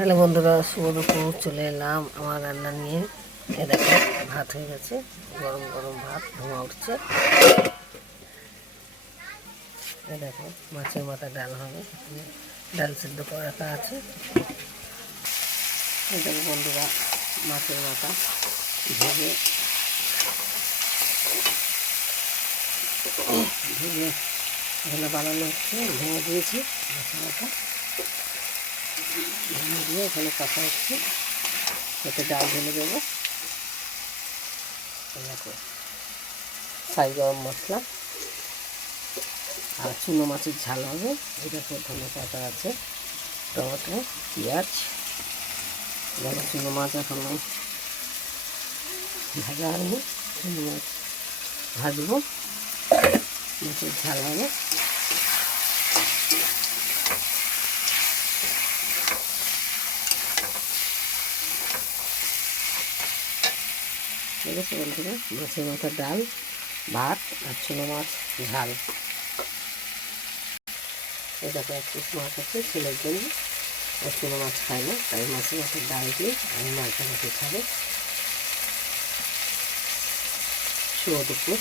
Hello বন্ধুরা, শুভ দুপুর। চলে এলাম আমার রান্না নিয়ে। এ দেখো, ভাত হয়ে গেছে, গরম গরম ভাত, ধোঁয়া উঠছে। এ দেখো, মাছের মাথা ডাল হবে, ডাল সিদ্ধ করে রাখা আছে। এ দেখো বন্ধুরা, মাছের মাথা ভেজে ভেজে এখানে বানানো হচ্ছে। ভেঙে দিয়েছি মাছের মাথা, ভেঙে দিয়ে এখানে কষা হচ্ছে। এতে ডাল ঢেলে দেবো। দেখো, ছাই গরম মশলা আর চুনো মাছের ঝাল হবে। এটা তো ধনে পাতা আছে, টমেটো, পেঁয়াজ। দেখো, চুনো মাছ এখনো ভাজা হয়নি, চুনো মাছ ভাজবো, মাছের ঝাল হবে। ঠিক আছে বন্ধুরা, মাছের মাথার ডাল, ভাত আর চুনো মাছ ঝাল। এই দেখো, এক পিস মাছ আছে ছেলের জন্য। ও চুনো মাছ খায় না, তাই মাছের মাথার ডাল দিয়ে আমি মাছ ভাজি খাবো। শুভ দুপুর।